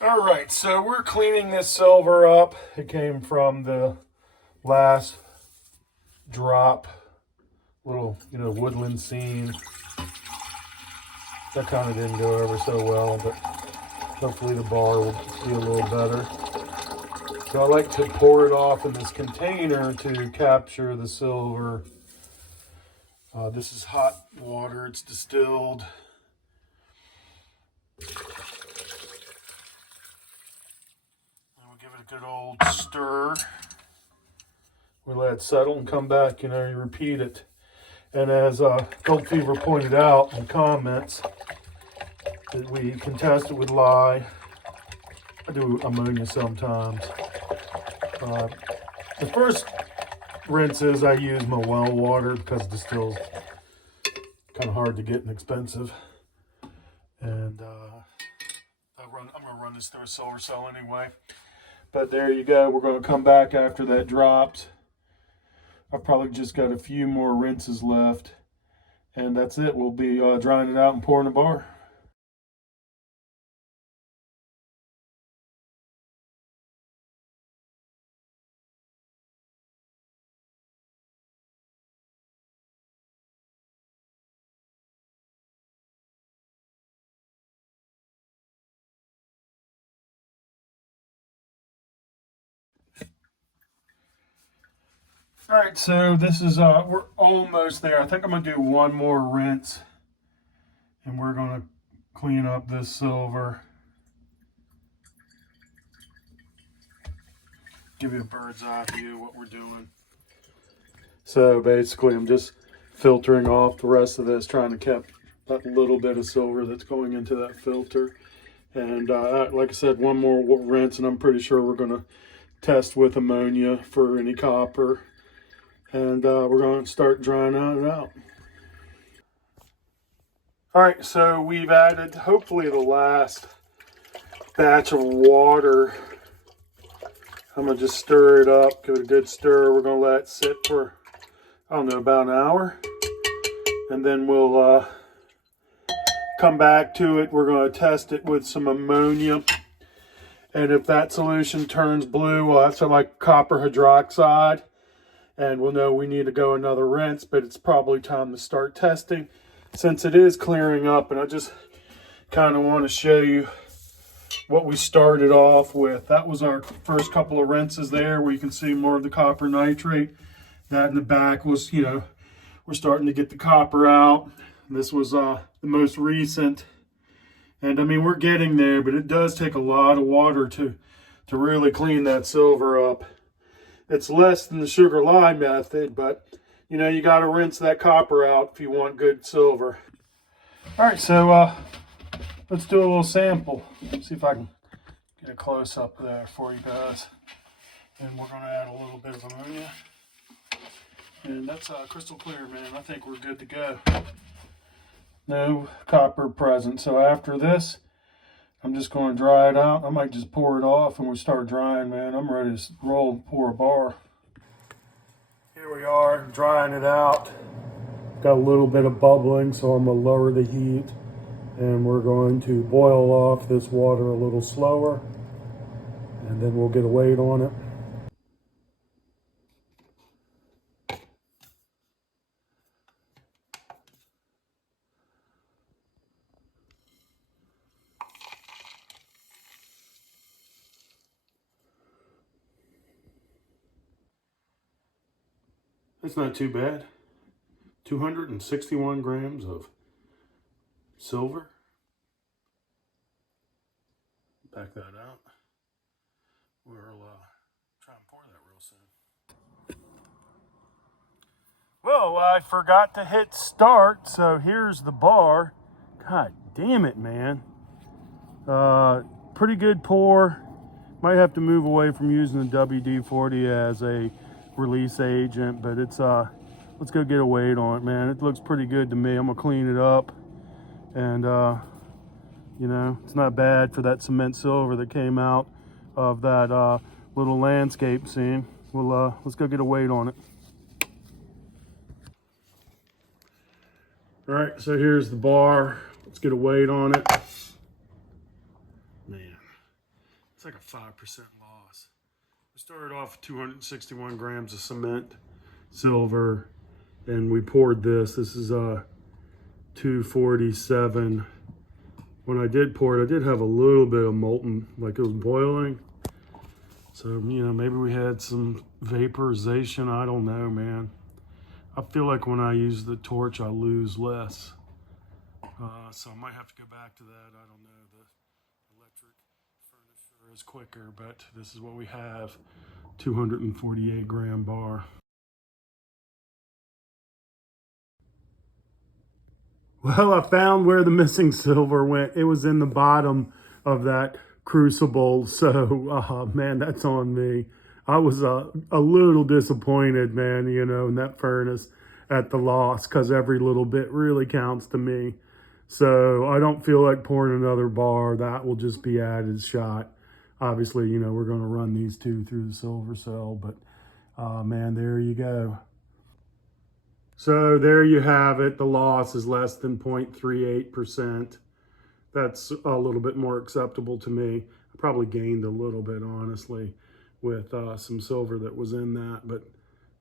All right, so we're cleaning this silver up. It came from the last drop, little, woodland scene. That kind of didn't go over so well, but hopefully the bar will be a little better. So I like to pour it off in this container to capture the silver. This is hot water, it's distilled. And we'll give it a good old stir. We let it settle and come back, you repeat it. And as Gold Fever pointed out in comments, that we can test it with lye. I do ammonia sometimes. The first rinses, I use my well water because distill's kind of hard to get and expensive. And I'm going to run this through a silver cell anyway. But there you go. We're going to come back after that drops. I've probably just got a few more rinses left. And that's it. We'll be drying it out and pouring the bar. All right, so this is, we're almost there. I think I'm going to do one more rinse. And we're going to clean up this silver. Give you a bird's eye view of what we're doing. So basically, I'm just filtering off the rest of this, trying to keep that little bit of silver that's going into that filter. And like I said, one more rinse, and I'm pretty sure we're going to test with ammonia for any copper. And we're going to start drying it out. All right, so we've added hopefully the last batch of water. I'm going to just stir it up, give it a good stir. We're going to let it sit for, I don't know, about an hour. And then we'll come back to it. We're going to test it with some ammonia. And if that solution turns blue, we'll have some like copper hydroxide. And we'll know we need to go another rinse, but it's probably time to start testing since it is clearing up. And I just kind of want to show you what we started off with. That was our first couple of rinses there where you can see more of the copper nitrate. That in the back was, we're starting to get the copper out. This was the most recent. And I mean, we're getting there, but it does take a lot of water to really clean that silver up. It's less than the sugar lye method, but you got to rinse that copper out if you want good silver. All right, so let's do a little sample. See if I can get a close up there for you guys. And we're going to add a little bit of ammonia. And that's crystal clear, man. I think we're good to go. No copper present. So after this, I'm just going to dry it out. I might just pour it off and we start drying, man. I'm ready to roll and pour a bar. Here we are, drying it out. Got a little bit of bubbling, so I'm going to lower the heat. And we're going to boil off this water a little slower. And then we'll get a weight on it. That's not too bad. 261 grams of silver. Back that out. We'll try and pour that real soon. Well, I forgot to hit start, so here's the bar. God damn it, man. Pretty good pour. Might have to move away from using the WD-40 as a release agent, but it's let's go get a weight on it, man. It looks pretty good to me. I'm gonna clean it up, and it's not bad for that cement silver that came out of that little landscape scene. Let's go get a weight on it. All right, so here's the bar. Let's get a weight on it. Man, It's like a 5% loss. We started off with 261 grams of cement, silver, and we poured this. This is 247. When I did pour it, I did have a little bit of molten, like it was boiling. So, you know, maybe we had some vaporization. I don't know, man. I feel like when I use the torch, I lose less. So I might have to go back to that. I don't know. The electric furnace is quicker, but this is what we have. 248 gram bar. Well, I found where the missing silver went. It was in the bottom of that crucible. So, man, that's on me. I was a little disappointed, man, you know, in that furnace at the loss, because every little bit really counts to me. So I don't feel like pouring another bar. That will just be added shot. Obviously, you know, we're going to run these two through the silver cell, but man, there you go. So there you have it. The loss is less than 0.38%. That's a little bit more acceptable to me. I probably gained a little bit, honestly, with some silver that was in that. But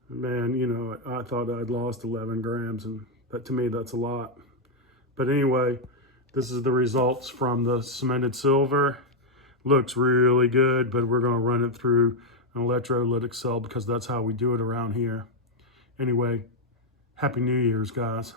man, you know, I thought I'd lost 11 grams, and that, to me, that's a lot. But anyway, this is the results from the cemented silver. Looks really good, but we're going to run it through an electrolytic cell because that's how we do it around here. Anyway, Happy New Year's, guys.